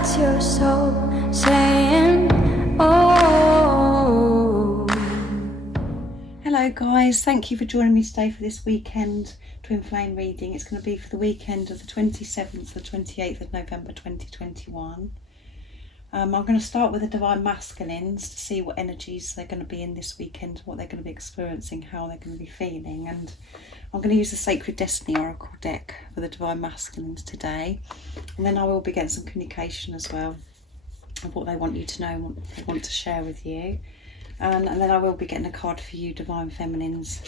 That's your soul saying, oh. Hello guys, thank you for joining me today for this weekend twin flame reading. It's going to be for the weekend of the 27th to the 28th of November 2021. I'm going to start with the Divine Masculines to see what energies they're going to be in this weekend, what they're going to be experiencing, how they're going to be feeling. And I'm going to use the Sacred Destiny Oracle deck for the Divine Masculines today. And then I will be getting some communication as well of what they want you to know and what they want to share with you. And then I will be getting a card for you, Divine Feminines,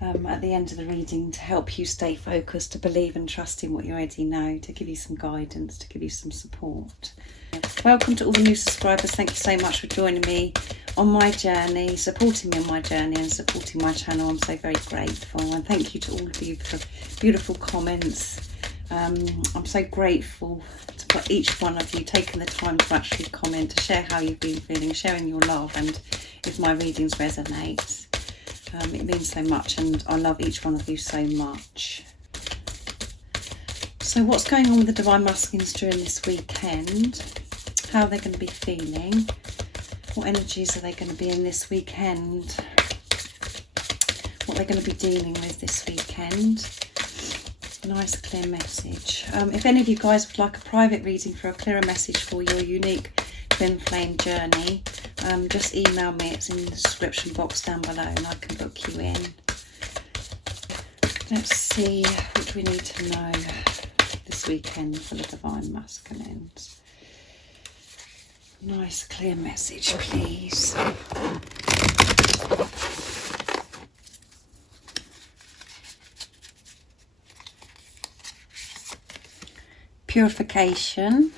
at the end of the reading to help you stay focused, to believe and trust in what you already know, to give you some guidance, to give you some support. Welcome to all the new subscribers. Thank you so much for joining me on my journey, supporting me on my journey and supporting my channel. I'm so very grateful, and thank you to all of you for beautiful comments. I'm so grateful for each one of you taking the time to actually comment, to share how you've been feeling, sharing your love, and if my readings resonate. It means so much, and I love each one of you so much. So what's going on with the Divine Masculines during this weekend? How are they going to be feeling? What energies are they going to be in this weekend? What they're going to be dealing with this weekend? A nice clear message. If any of you guys would like a private reading for a clearer message for your unique twin flame journey, just email me. It's in the description box down below and I can book you in. Let's see what we need to know this weekend for the Divine Masculines. Nice clear message, please. Purification.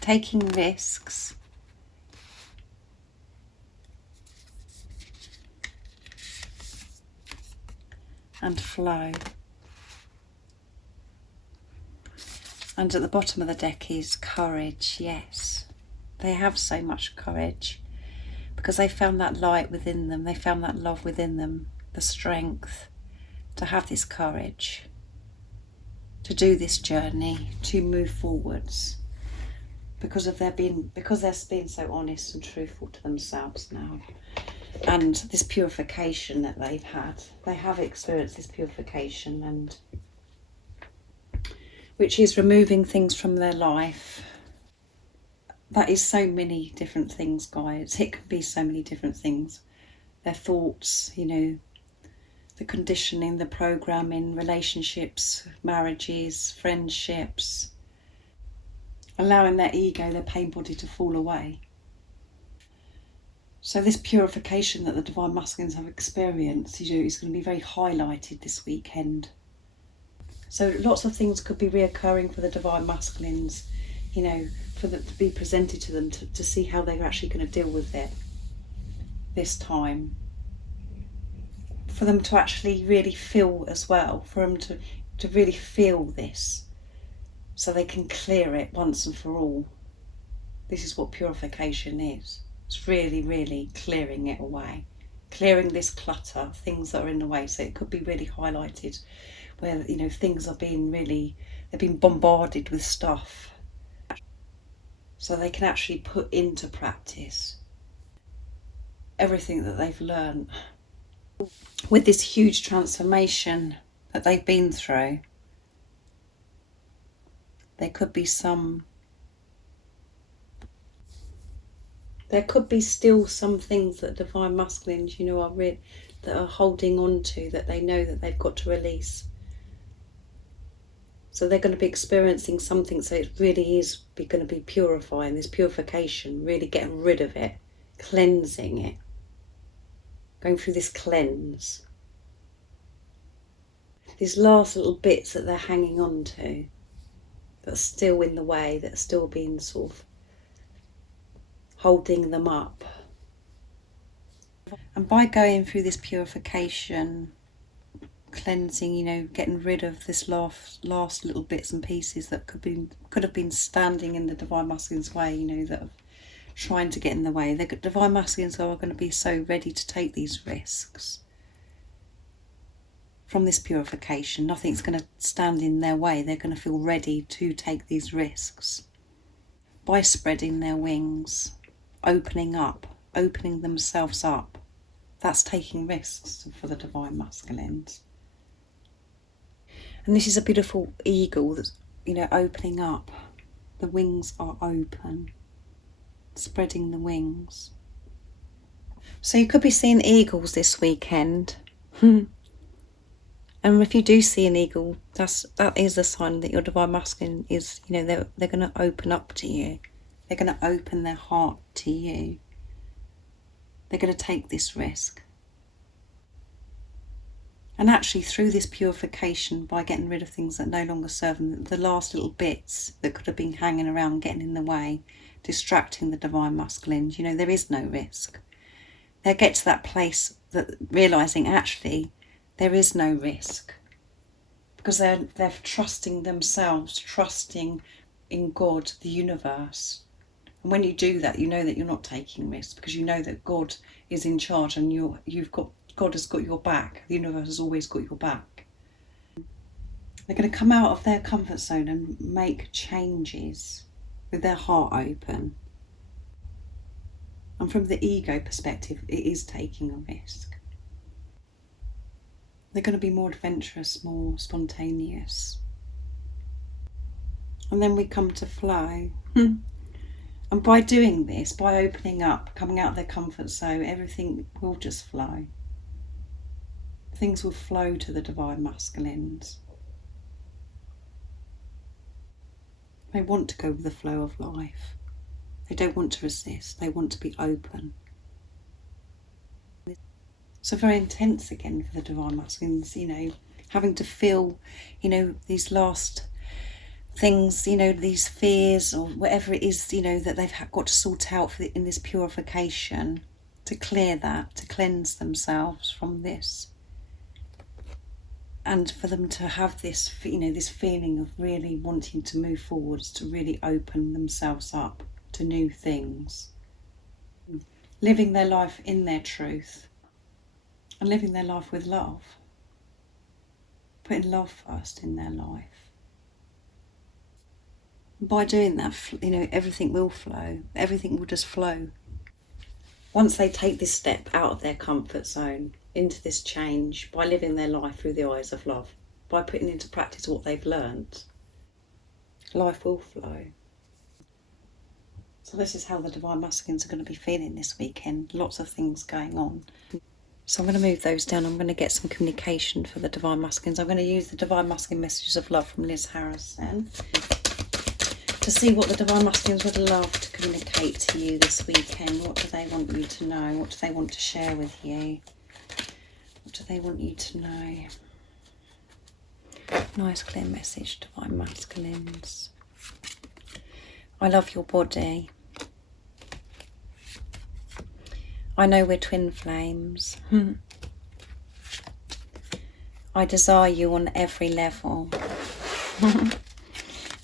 Taking risks. And flow. And at the bottom of the deck is courage. Yes, they have so much courage because they found that light within them. They found that love within them, the strength to have this courage, to do this journey, to move forwards because they're being so honest and truthful to themselves now. And this purification that they've had, they have experienced this purification, and which is removing things from their life. That is so many different things, guys. It could be so many different things. Their thoughts, you know, the conditioning, the programming, relationships, marriages, friendships, allowing their ego, their pain body to fall away. So this purification that the Divine Masculines have experienced, you know, is going to be very highlighted this weekend. So lots of things could be reoccurring for the Divine Masculines, you know, for that to be presented to them to see how they're actually going to deal with it this time. For them to actually really feel as well, for them to really feel this so they can clear it once and for all. This is what purification is. It's really, really clearing it away, clearing this clutter, things that are in the way. So it could be really highlighted where, you know, things are being really, they've been bombarded with stuff. So they can actually put into practice everything that they've learned. With this huge transformation that they've been through, there could be still some things that Divine Masculines, you know, that are holding on to, that they know that they've got to release. So they're going to be experiencing something, so it really is going to be purifying, this purification, really getting rid of it, cleansing it, going through this cleanse. These last little bits that they're hanging on to, that are still in the way, that are still being sort of holding them up. And by going through this purification, cleansing, you know, getting rid of this last little bits and pieces that could have been standing in the Divine Masculine's way, you know, that are trying to get in the way. The Divine Masculines are going to be so ready to take these risks. from this purification. Nothing's going to stand in their way. They're going to feel ready to take these risks by spreading their wings, opening up, opening themselves up. That's taking risks for the Divine Masculines. And this is a beautiful eagle that's, opening up. The wings are open, spreading the wings. So you could be seeing eagles this weekend. And if you do see an eagle, that is a sign that your Divine Masculine is, they're going to open up to you. They're going to open their heart to you. They're going to take this risk. And actually, through this purification, by getting rid of things that no longer serve them, the last little bits that could have been hanging around, getting in the way, distracting the Divine Masculines, there is no risk. They get to that place that realising actually there is no risk, because they're trusting themselves, trusting in God, the universe. And when you do that, you know that you're not taking risks, because you know that God is in charge, and God has got your back. The universe has always got your back. They're going to come out of their comfort zone and make changes with their heart open. And from the ego perspective, it is taking a risk. They're going to be more adventurous, more spontaneous. And then we come to flow. And by doing this, by opening up, coming out of their comfort zone, everything will just flow. Things will flow to the Divine Masculines. They want to go with the flow of life. They don't want to resist. They want to be open. So very intense again for the Divine Masculines, having to feel, these last things, these fears or whatever it is, that they've got to sort out in this purification, to clear that, to cleanse themselves from this. And for them to have this, this feeling of really wanting to move forwards, to really open themselves up to new things. Living their life in their truth and living their life with love. Putting love first in their life. By doing that, everything will flow. Everything will just flow. Once they take this step out of their comfort zone into this change, by living their life through the eyes of love, by putting into practice what they've learned, life will flow. So this is how the Divine Masculines are going to be feeling this weekend. Lots of things going on. So I'm going to move those down. I'm going to get some communication for the Divine Masculines. I'm going to use the Divine Masculine Messages of Love from Liz Harrison to see what the Divine Masculines would love to communicate to you this weekend. What do they want you to know? What do they want to share with you? What do they want you to know? Nice clear message, Divine Masculines. I love your body. I know we're twin flames. I desire you on every level.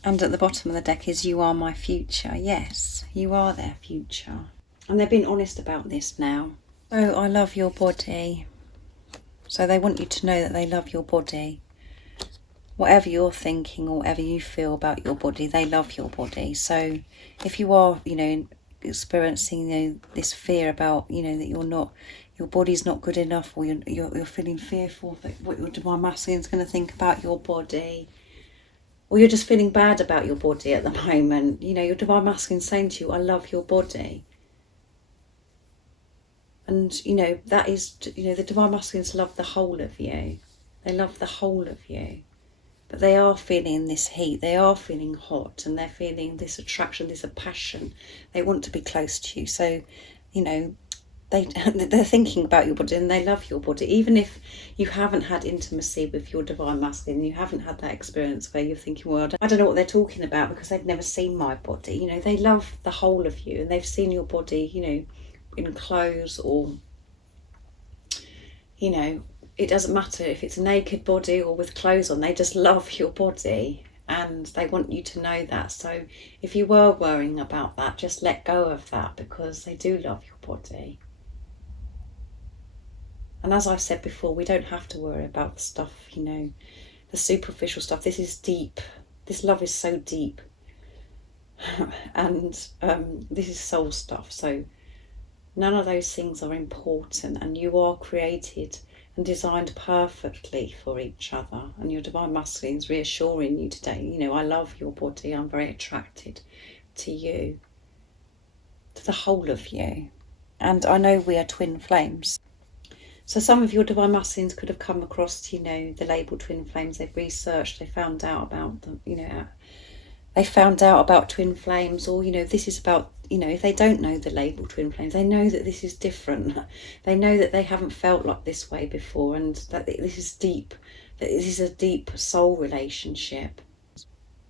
And at the bottom of the deck is you are my future. Yes, you are their future. And they're being honest about this now. So I love your body. So they want you to know that they love your body. Whatever you're thinking or whatever you feel about your body, they love your body. So if you are, experiencing this fear about, that your body's not good enough, or you're feeling fearful that what your Divine Masculine is going to think about your body, or you're just feeling bad about your body at the moment, your Divine Masculine is saying to you, I love your body. And, that is, the Divine Masculines love the whole of you. They love the whole of you. But they are feeling this heat. They are feeling hot, and they're feeling this attraction, this passion. They want to be close to you. So, they're thinking about your body, and they love your body. Even if you haven't had intimacy with your Divine Masculine, you haven't had that experience where you're thinking, well, I don't know what they're talking about because they've never seen my body. They love the whole of you, and they've seen your body, in clothes or, it doesn't matter if it's a naked body or with clothes on, they just love your body and they want you to know that. So if you were worrying about that, just let go of that, because they do love your body. And as I said before, we don't have to worry about the stuff, the superficial stuff. This is deep. This love is so deep. And this is soul stuff. So none of those things are important, and you are created and designed perfectly for each other. And your divine masculine is reassuring you today, I love your body, I'm very attracted to you, to the whole of you. And I know we are twin flames. So some of your divine masculines could have come across, the label twin flames. They've researched, they found out about them, they found out about twin flames, or this is about, if they don't know the label twin flames, they know that this is different. They know that they haven't felt like this way before, and that this is deep, that this is a deep soul relationship.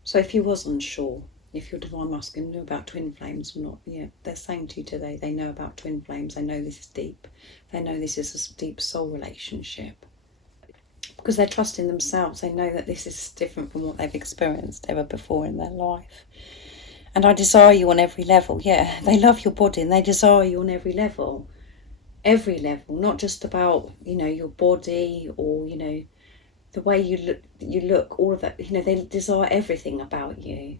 So if you was unsure if your divine masculine knew about twin flames or not, they're saying to you today, they know about twin flames. They know this is deep. They know this is a deep soul relationship. Because they're trusting themselves. They know that this is different from what they've experienced ever before in their life. And I desire you on every level. Yeah, they love your body and they desire you on every level. Every level, not just about, your body or, the way you look, all of that. They desire everything about you.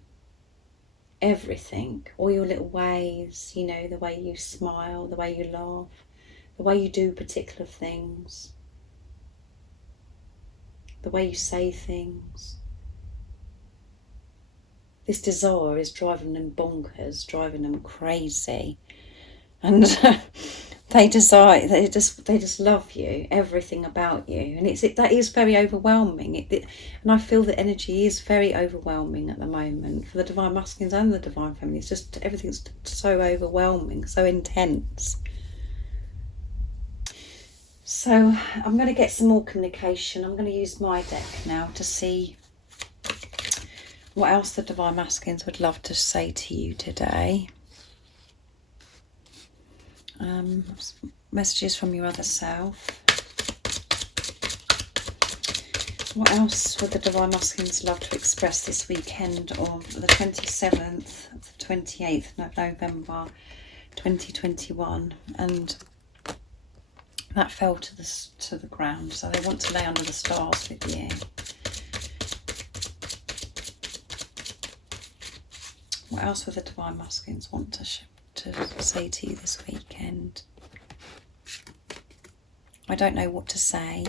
Everything. All your little ways, the way you smile, the way you laugh, the way you do particular things, the way you say things. This desire is driving them bonkers, driving them crazy. And they just love you, everything about you. And that is very overwhelming. And I feel the energy is very overwhelming at the moment for the divine masculines and the divine feminine. It's just, everything's so overwhelming, so intense. So I'm going to get some more communication. I'm going to use my deck now to see what else the divine masculines would love to say to you today. Messages from your other self. What else would the divine masculines love to express this weekend of the 27th to the 28th of November 2021? And that fell to the ground, so they want to lay under the stars with you. What else would the divine masculines want to say to you this weekend? I don't know what to say.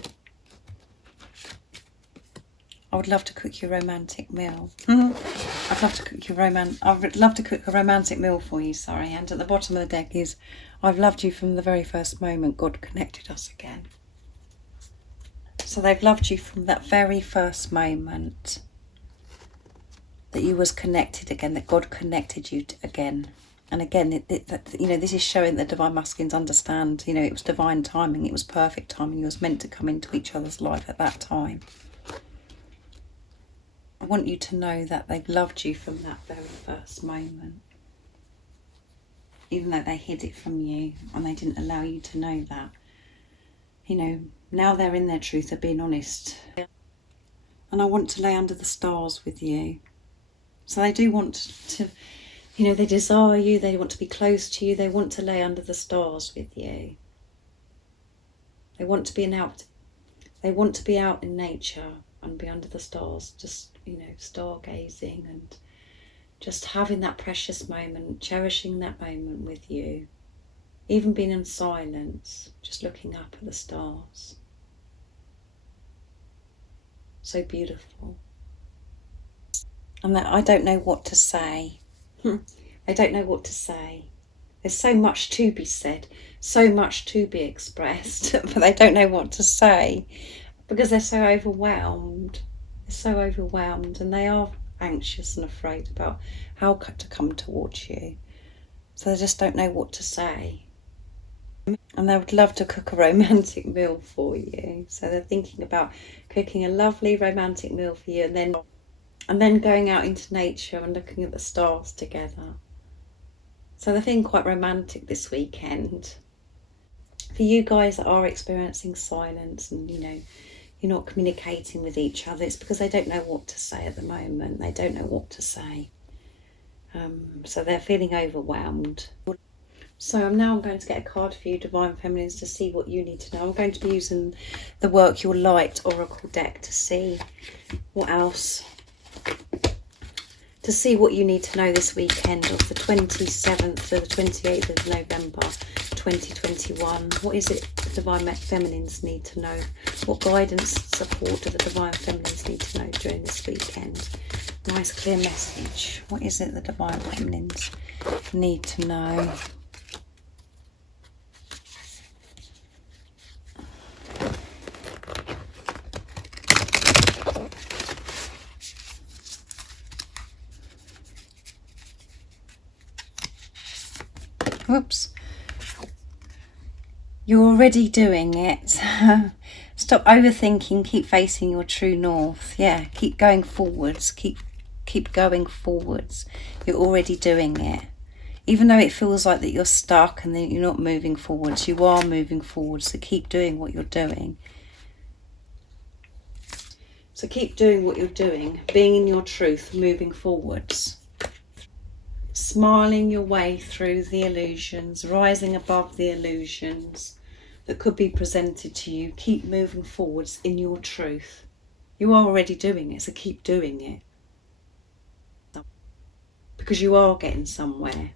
I would love to cook you a romantic meal. I'd love to cook you I would love to cook a romantic meal for you, sorry. And at the bottom of the deck is, I've loved you from the very first moment God connected us again. So they've loved you from that very first moment that you was connected again, that God connected you again. And again, this is showing that divine masculines understand, it was divine timing, it was perfect timing. You was meant to come into each other's life at that time. I want you to know that they've loved you from that very first moment. Even though they hid it from you and they didn't allow you to know that. Now they're in their truth, they're being honest. And I want to lay under the stars with you. So they do want to, they desire you, they want to be close to you, they want to lay under the stars with you. They want to be out in nature and be under the stars, just, stargazing and just having that precious moment, cherishing that moment with you. Even being in silence, just looking up at the stars. So beautiful. And that I don't know what to say. I don't know what to say. There's so much to be said, so much to be expressed, but they don't know what to say because they're so overwhelmed. They're so overwhelmed and they are anxious and afraid about how to come towards you. So they just don't know what to say. And they would love to cook a romantic meal for you. So they're thinking about cooking a lovely romantic meal for you and then going out into nature and looking at the stars together. So they're feeling quite romantic this weekend. For you guys that are experiencing silence and, you're not communicating with each other, it's because they don't know what to say at the moment. They don't know what to say. So they're feeling overwhelmed. So I'm going to get a card for you, Divine Feminines, to see what you need to know. I'm going to be using the Work Your Light Oracle deck to see what else, to see what you need to know this weekend of the 27th to the 28th of November 2021. What is it the Divine Feminines need to know? What guidance, support do the Divine Feminines need to know during this weekend? Nice clear message. What is it the Divine Feminines need to know? Whoops. You're already doing it. Stop overthinking, keep facing your true north. Yeah, keep going forwards, keep going forwards. You're already doing it. Even though it feels like that you're stuck and that you're not moving forwards, you are moving forwards, so keep doing what you're doing. So keep doing what you're doing, being in your truth, moving forwards. Smiling your way through the illusions, rising above the illusions that could be presented to you. Keep moving forwards in your truth. You are already doing it, so keep doing it. Because you are getting somewhere,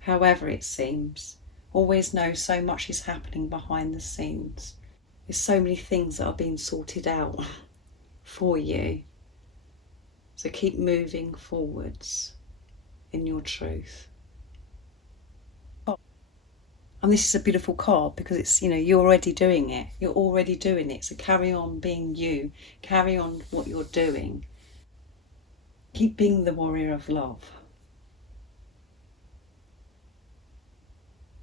however it seems. Always know so much is happening behind the scenes. There's so many things that are being sorted out for you. So keep moving forwards in your truth. And this is a beautiful card because it's, you know, you're already doing it. You're already doing it. So carry on being you. Carry on what you're doing. Keep being the warrior of love.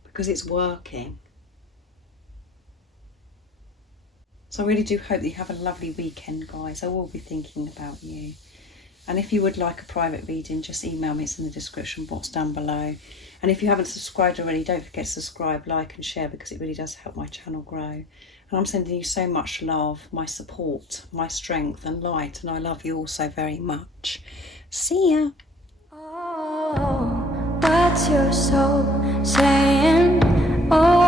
Because it's working. So I really do hope that you have a lovely weekend, guys. I will be thinking about you. And if you would like a private reading, just email me. It's in the description box down below. And if you haven't subscribed already, don't forget to subscribe, like and share, because it really does help my channel grow. And I'm sending you so much love, my support, my strength and light. And I love you all so very much. See ya. Oh, what's your soul saying? Oh.